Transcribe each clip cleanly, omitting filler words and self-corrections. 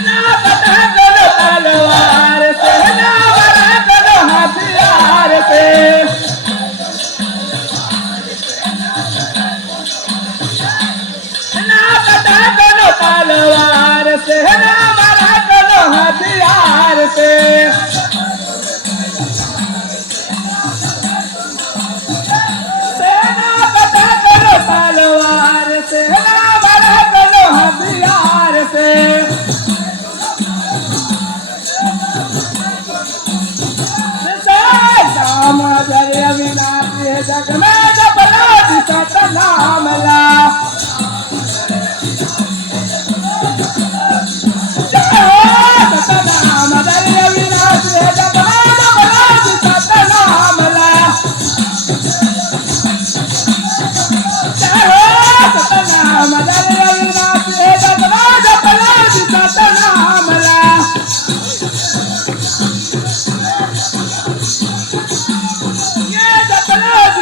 ना पता करो तलवार से, ना बना करो हथियार से। ना पता करो तलवार से, ना बना करो हथियार से। सेना पता करो तलवार से, ना बना करो हथियार से। नाम जय अविनाशी जग में जपना सत नाम ला। जय हो सत नाम जय अविनाशी जग में जपना सत नाम ला। जय हो सत नाम जय अविनाशी जग में जपना सत नाम ला।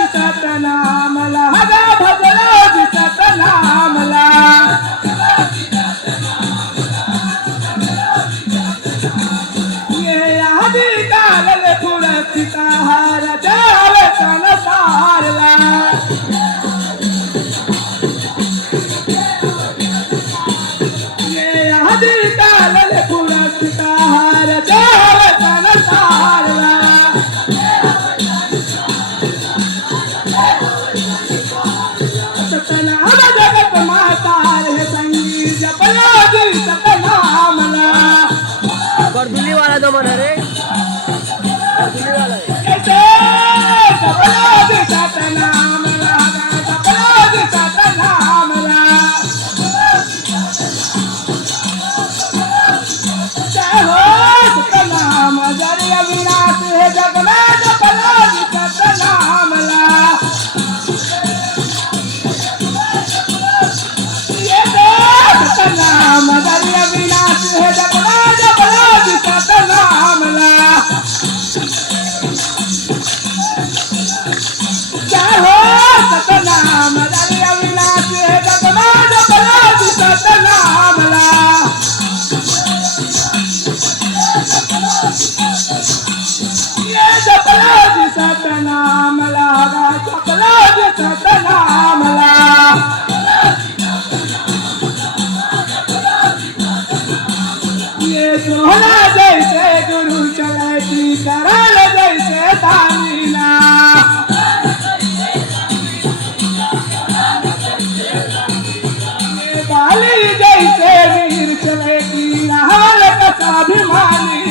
सतनामला हगा भजलो जी सतनामला। ये आदि काल पुरस्ता हार जाल संसारला। ये आदि काल पुरस्ता हार जाल संसारला। सतनाम जगत माता है संगी जपना जी सतनामला। बरदुली वाला तो बना रे, बरदुली वाला है। कैसे जपना जी सतनामला, जपना जी सतनामला। जय हो सतनाम जय अविनाशी जग में जपना जी सतनामला। सतनाम जय अविनाशी जग में जपना जी सतनामला। जय हो सतनाम जय अविनाशी जग में जपना जी सतनामला। ये जपना जी सतनामला, जपना जी सतनामला। ये सोहना जैसे गुरु चलती कराल जैसे तामीना। ये बाली जैसे वीर चलती हाल का स्वाभिमानी